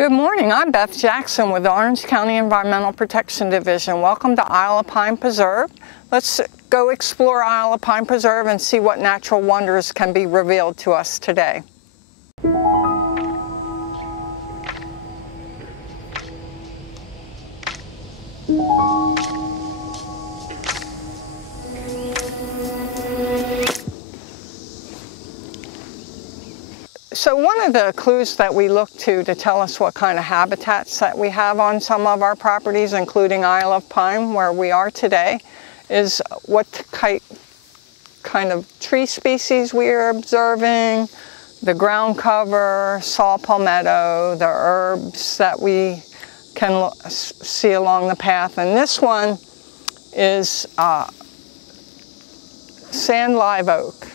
Good morning, I'm Beth Jackson with the Orange County Environmental Protection Division. Welcome to Isle of Pine Preserve. Let's go explore Isle of Pine Preserve and see what natural wonders can be revealed to us today. So one of the clues that we look to tell us what kind of habitats that we have on some of our properties, including Isle of Pine, where we are today, is what kind of tree species we are observing, the ground cover, saw palmetto, the herbs that we can see along the path. And this one is sand live oak.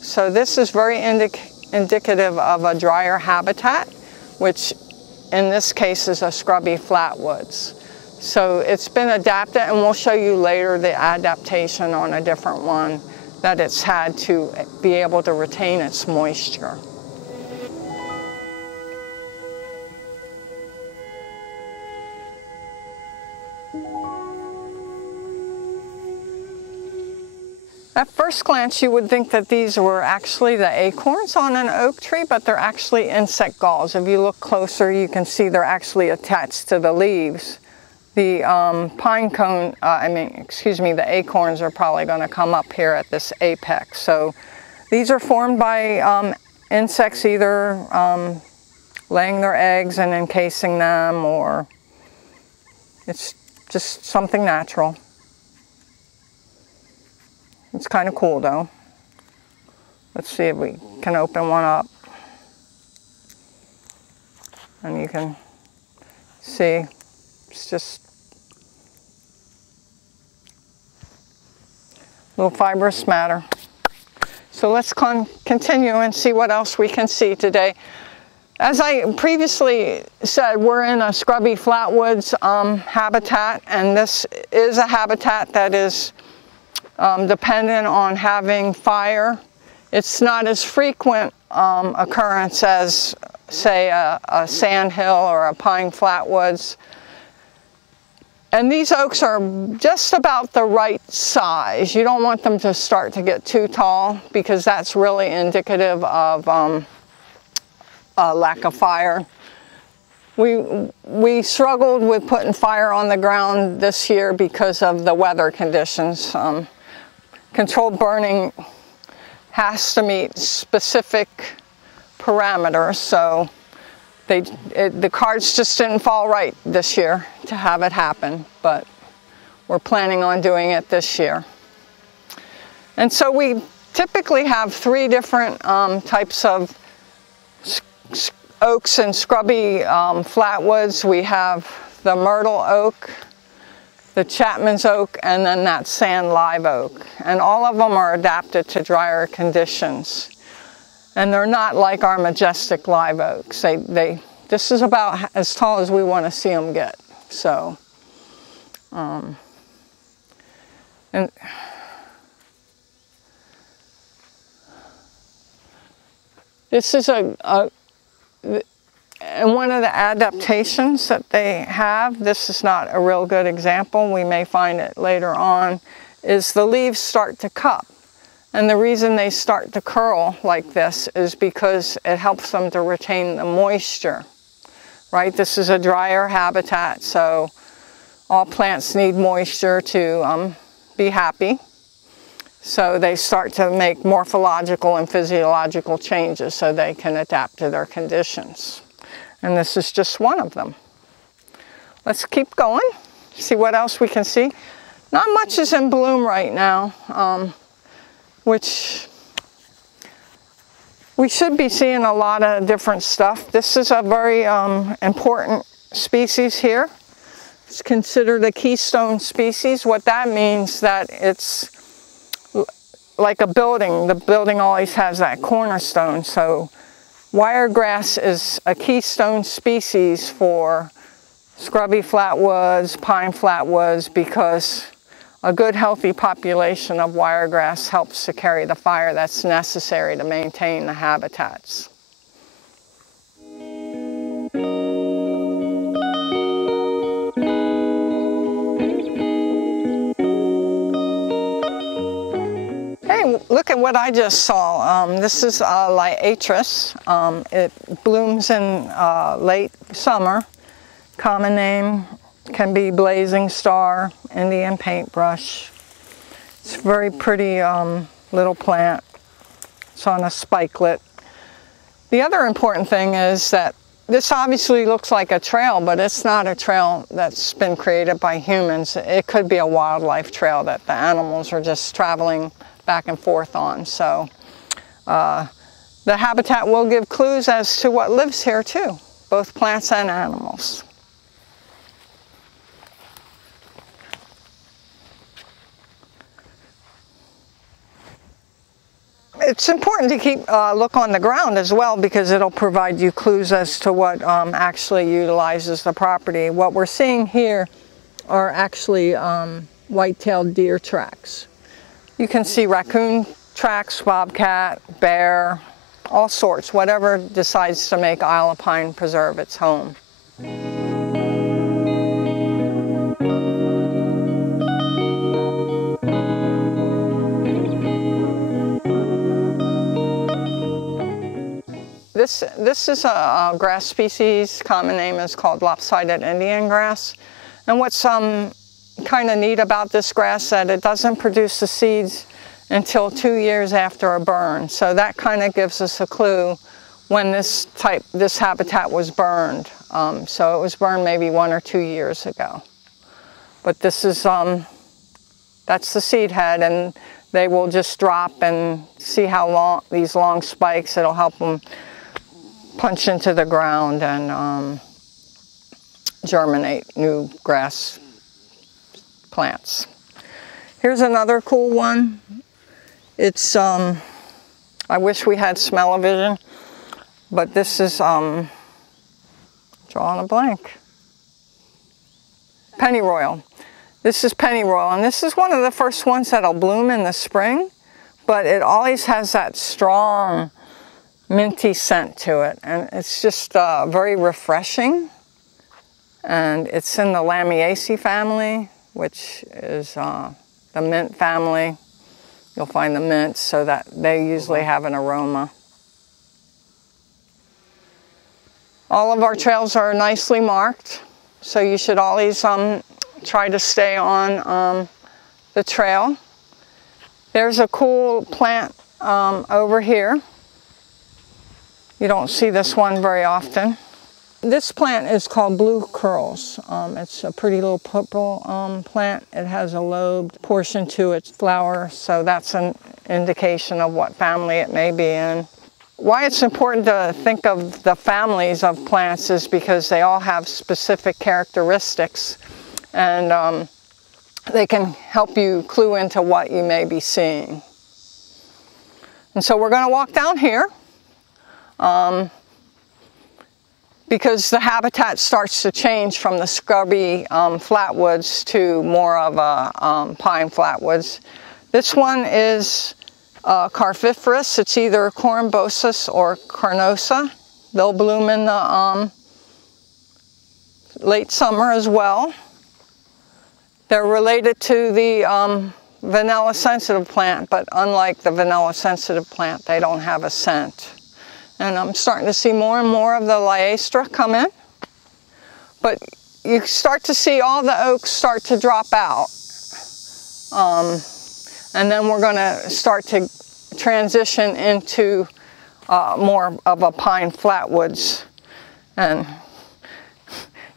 So this is very indicative of a drier habitat, which in this case is a scrubby flatwoods. So it's been adapted, and we'll show you later the adaptation on a different one that it's had to be able to retain its moisture. At first glance, you would think that these were actually the acorns on an oak tree, but they're actually insect galls. If you look closer, you can see they're actually attached to the leaves. The the acorns are probably going to come up here at this apex. So these are formed by insects either laying their eggs and encasing them, or it's just something natural. It's kind of cool though. Let's see if we can open one up. And you can see it's just little fibrous matter. So let's continue and see what else we can see today. As I previously said, we're in a scrubby flatwoods habitat, and this is a habitat that is dependent on having fire. It's not as frequent occurrence as, say, a sand hill or a pine flatwoods. And these oaks are just about the right size. You don't want them to start to get too tall, because that's really indicative of a lack of fire. We struggled with putting fire on the ground this year because of the weather conditions. Controlled burning has to meet specific parameters, so the cards just didn't fall right this year to have it happen, but we're planning on doing it this year. And so we typically have three different types of oaks and scrubby flatwoods. We have the Myrtle Oak, the Chapman's oak, and then that sand live oak. And all of them are adapted to drier conditions. And they're not like our majestic live oaks. This is about as tall as we want to see them get. So, and this is and one of the adaptations that they have, this is not a real good example, we may find it later on, is the leaves start to cup. And the reason they start to curl like this is because it helps them to retain the moisture, right? This is a drier habitat, so all plants need moisture to be happy. So they start to make morphological and physiological changes so they can adapt to their conditions. And this is just one of them. Let's keep going, see what else we can see. Not much is in bloom right now, which we should be seeing a lot of different stuff. This is a very important species here. It's considered a keystone species. What that means that it's like a building. The building always has that cornerstone. So wiregrass is a keystone species for scrubby flatwoods, pine flatwoods, because a good healthy population of wiregrass helps to carry the fire that's necessary to maintain the habitats. look at what I just saw. This is liatris. It blooms in late summer. Common name can be blazing star, Indian paintbrush. It's a very pretty little plant. It's on a spikelet. The other important thing is that this obviously looks like a trail, but it's not a trail that's been created by humans. It could be a wildlife trail that the animals are just traveling back and forth on. So the habitat will give clues as to what lives here too, both plants and animals. It's important to keep look on the ground as well, because it'll provide you clues as to what actually utilizes the property. What we're seeing here are actually white-tailed deer tracks. You can see raccoon tracks, bobcat, bear, all sorts, whatever decides to make Isle of Pine Preserve its home. This is a grass species. Common name is called Lopsided Indian grass. And what's kind of neat about this grass is that it doesn't produce the seeds until 2 years after a burn. So that kind of gives us a clue when this habitat was burned. So it was burned maybe 1 or 2 years ago. But this is that's the seed head, and they will just drop and see how long these long spikes. It'll help them punch into the ground and germinate new grass plants. Here's another cool one. It's, I wish we had smell-o-vision, but this is, drawing a blank. Pennyroyal. This is pennyroyal, and this is one of the first ones that'll bloom in the spring, but it always has that strong minty scent to it, and it's just very refreshing. And it's in the Lamiaceae family, which is the mint family. You'll find the mints, so that they usually have an aroma. All of our trails are nicely marked, so you should always try to stay on the trail. There's a cool plant over here. You don't see this one very often. This plant is called blue curls. It's a pretty little purple plant. It has a lobed portion to its flower, so that's an indication of what family it may be in. Why it's important to think of the families of plants is because they all have specific characteristics, and they can help you clue into what you may be seeing. And so we're going to walk down here. Because the habitat starts to change from the scrubby flatwoods to more of a pine flatwoods. This one is carviferous. It's either corymbosus or carnosa. They'll bloom in the late summer as well. They're related to the vanilla sensitive plant, but unlike the vanilla sensitive plant, they don't have a scent. And I'm starting to see more and more of the liastra come in. But you start to see all the oaks start to drop out. And then we're going to start to transition into more of a pine flatwoods. And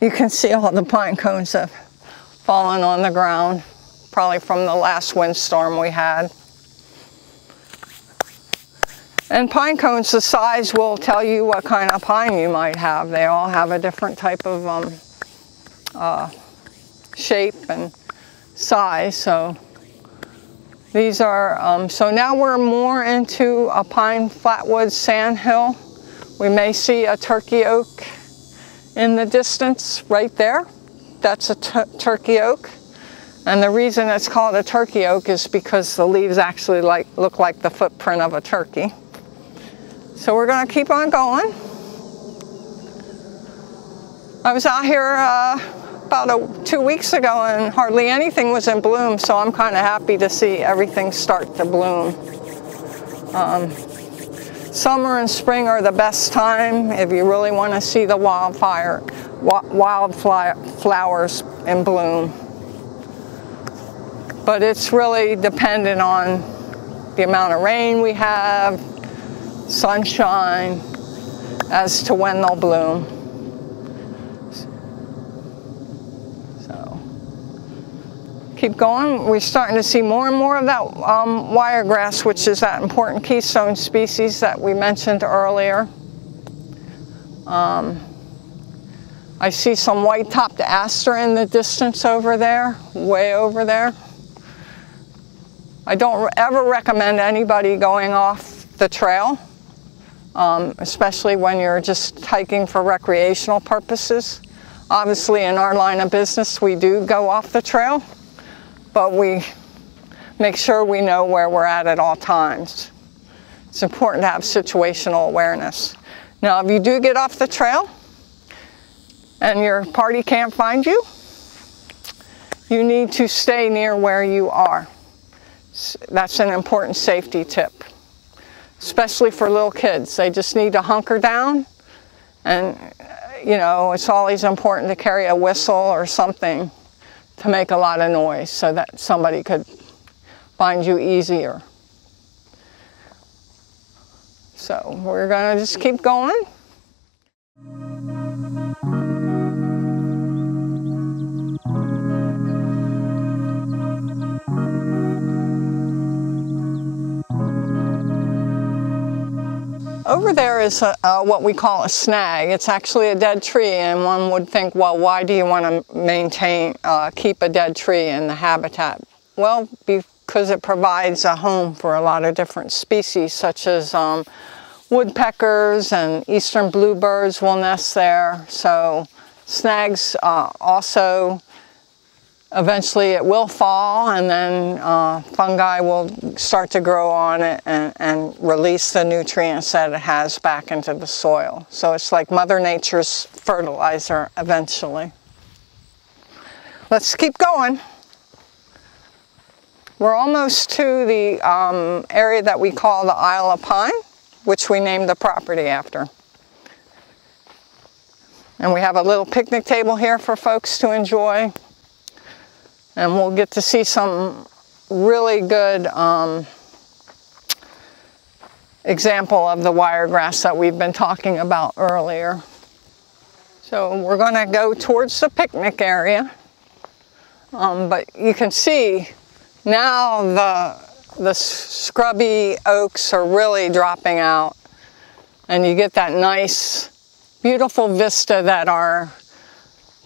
you can see all the pine cones have fallen on the ground, probably from the last windstorm we had. And pine cones, the size will tell you what kind of pine you might have. They all have a different type of shape and size. So these are, so now we're more into a pine flatwood sandhill. We may see a turkey oak in the distance right there. That's a turkey oak. And the reason it's called a turkey oak is because the leaves actually look like the footprint of a turkey. So we're going to keep on going. I was out here about 2 weeks ago and hardly anything was in bloom, so I'm kind of happy to see everything start to bloom. Summer and spring are the best time if you really want to see the wildflowers in bloom. But it's really dependent on the amount of rain we have, sunshine, as to when they'll bloom. So, keep going. We're starting to see more and more of that wiregrass, which is that important keystone species that we mentioned earlier. I see some white-topped aster in the distance over there, way over there. I don't ever recommend anybody going off the trail, especially when you're just hiking for recreational purposes. Obviously, in our line of business, we do go off the trail, but we make sure we know where we're at all times. It's important to have situational awareness. Now, if you do get off the trail and your party can't find you, you need to stay near where you are. That's an important safety tip, especially for little kids. They just need to hunker down, and you know, it's always important to carry a whistle or something to make a lot of noise so that somebody could find you easier. So we're gonna just keep going. Over there is what we call a snag. It's actually a dead tree, and one would think, well, why do you want to keep a dead tree in the habitat? Well, because it provides a home for a lot of different species, such as woodpeckers and eastern bluebirds will nest there. So snags also, eventually it will fall, and then fungi will start to grow on it and release the nutrients that it has back into the soil. So it's like Mother Nature's fertilizer eventually. Let's keep going. We're almost to the area that we call the Isle of Pine, which we named the property after. And we have a little picnic table here for folks to enjoy. And we'll get to see some really good example of the wiregrass that we've been talking about earlier. So we're going to go towards the picnic area. But you can see now the scrubby oaks are really dropping out. And you get that nice, beautiful vista that our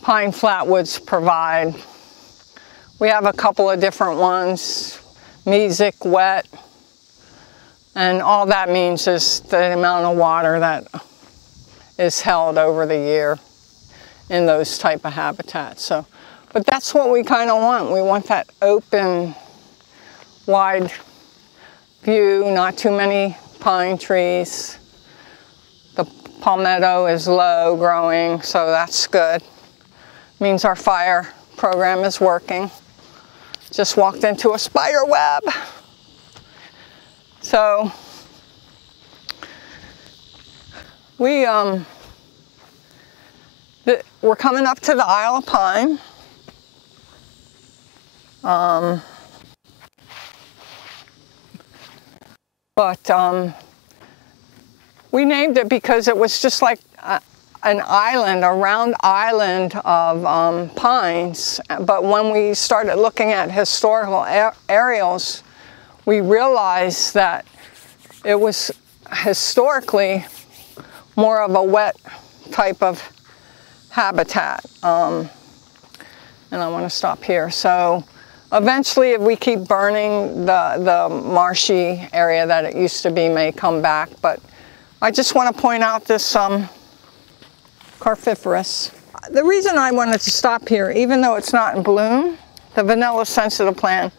pine flatwoods provide. We have a couple of different ones, mesic, wet, and all that means is the amount of water that is held over the year in those type of habitats. So, but that's what we kind of want. We want that open, wide view, not too many pine trees. The palmetto is low growing, so that's good. Means our fire program is working. Just walked into a spider web. So we're coming up to the Isle of Pine. We named it because it was just like an island, a round island of pines. But when we started looking at historical aerials, we realized that it was historically more of a wet type of habitat. And I want to stop here. So eventually, if we keep burning, the marshy area that it used to be may come back. But I just want to point out this Carpiferous. The reason I wanted to stop here, even though it's not in bloom, the vanilla sensitive plant,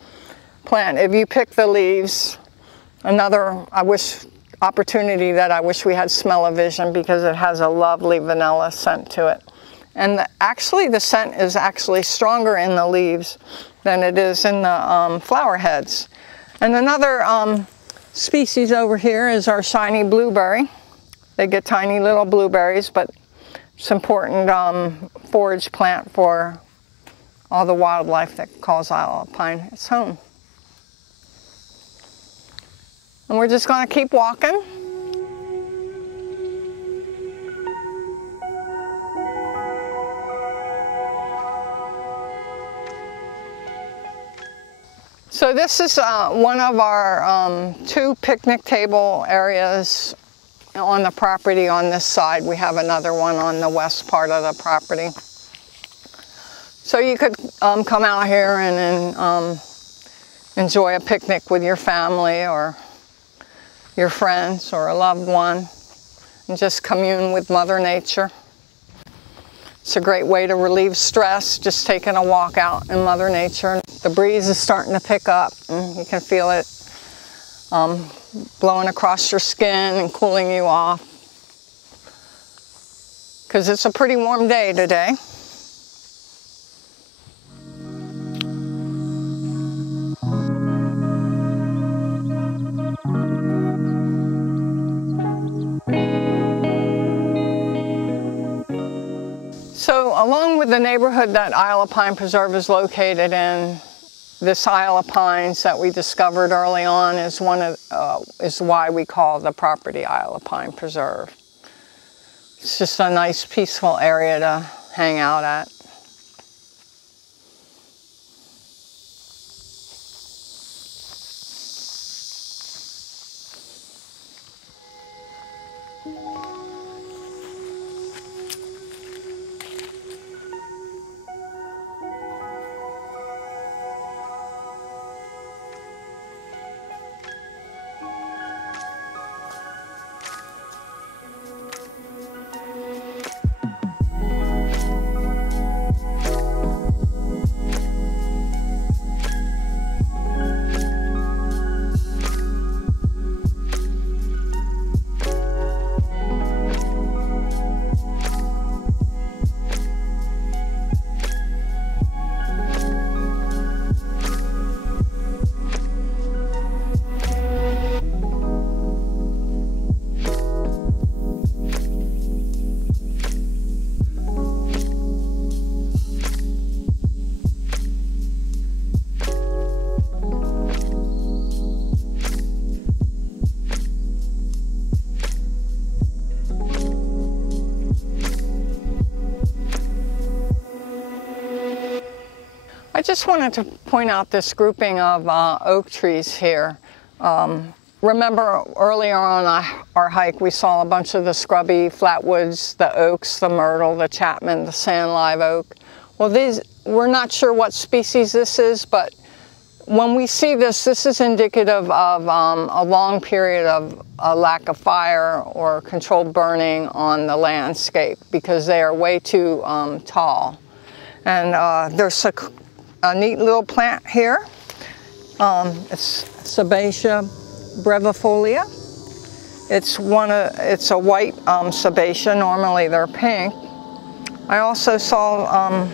if you pick the leaves, another opportunity that I wish we had smell-o-vision, because it has a lovely vanilla scent to it. And actually the scent is actually stronger in the leaves than it is in the flower heads. And another species over here is our shiny blueberry. They get tiny little blueberries, but it's an important forage plant for all the wildlife that calls Isle of Pine its home. And we're just going to keep walking. So this is one of our 2 picnic table areas on the property on this side. We have another one on the west part of the property. So you could come out here and enjoy a picnic with your family or your friends or a loved one and just commune with Mother Nature. It's a great way to relieve stress, just taking a walk out in Mother Nature. The breeze is starting to pick up and you can feel it blowing across your skin and cooling you off. Because it's a pretty warm day today. So along with the neighborhood that Isle of Pine Preserve is located in, this Isle of Pines that we discovered early on is why we call the property Isle of Pine Preserve. It's just a nice peaceful area to hang out at. I just wanted to point out this grouping of oak trees here. Remember earlier on our hike we saw a bunch of the scrubby flatwoods, the oaks, the myrtle, the Chapman, the sand live oak. Well, we're not sure what species this is, but when we see this, this is indicative of a long period of a lack of fire or controlled burning on the landscape because they are way too tall. And there's a neat little plant here. It's Sebastia Brevifolia. It's a white Sebastia. Normally they're pink. I also saw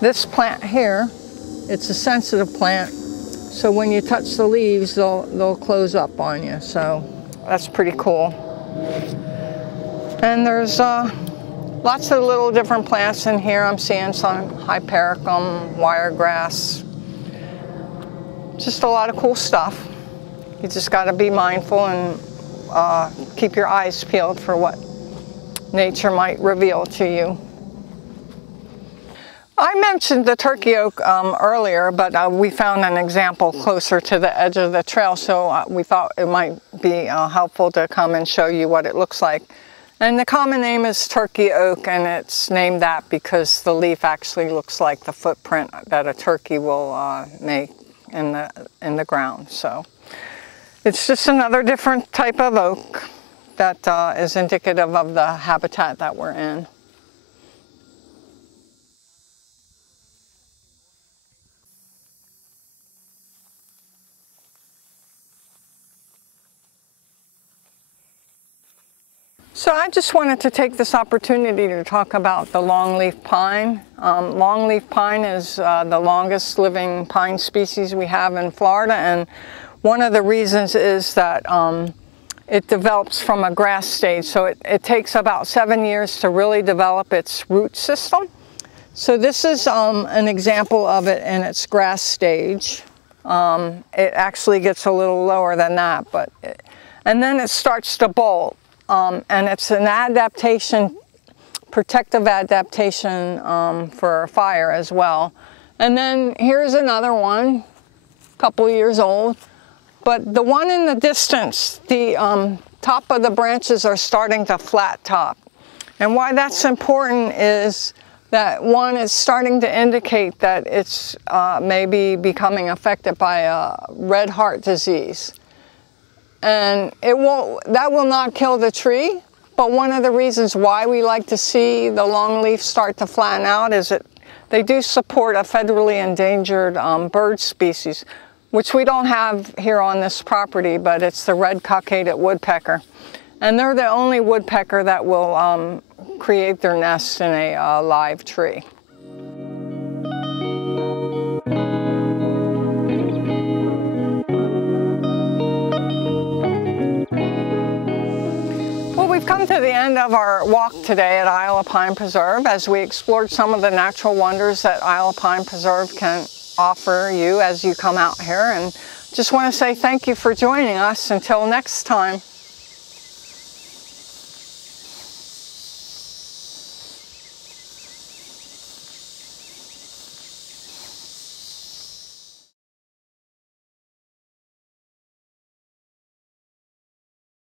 this plant here. It's a sensitive plant, so when you touch the leaves, they'll close up on you. So that's pretty cool. And there's lots of little different plants in here. I'm seeing some hypericum, wiregrass. Just a lot of cool stuff. You just got to be mindful and keep your eyes peeled for what nature might reveal to you. I mentioned the turkey oak earlier, but we found an example closer to the edge of the trail, so we thought it might be helpful to come and show you what it looks like. And the common name is turkey oak, and it's named that because the leaf actually looks like the footprint that a turkey will make in the ground. So it's just another different type of oak that is indicative of the habitat that we're in. So I just wanted to take this opportunity to talk about the longleaf pine. Longleaf pine is the longest living pine species we have in Florida, and one of the reasons is that it develops from a grass stage, so it takes about 7 years to really develop its root system. So this is an example of it in its grass stage. It actually gets a little lower than that, and then it starts to bolt, and it's an adaptation, protective adaptation for fire as well. And then here's another one, a couple years old. But the one in the distance, the top of the branches are starting to flat top. And why that's important is that one is starting to indicate that it's maybe becoming affected by red heart disease. And that will not kill the tree, but one of the reasons why we like to see the long leaf start to flatten out is that they do support a federally endangered bird species, which we don't have here on this property, but it's the red cockaded woodpecker. And they're the only woodpecker that will create their nest in a live tree. Well, we've come to the end of our walk today at Isle of Pine Preserve as we explored some of the natural wonders that Isle of Pine Preserve can offer you as you come out here, and just want to say thank you for joining us. Until next time.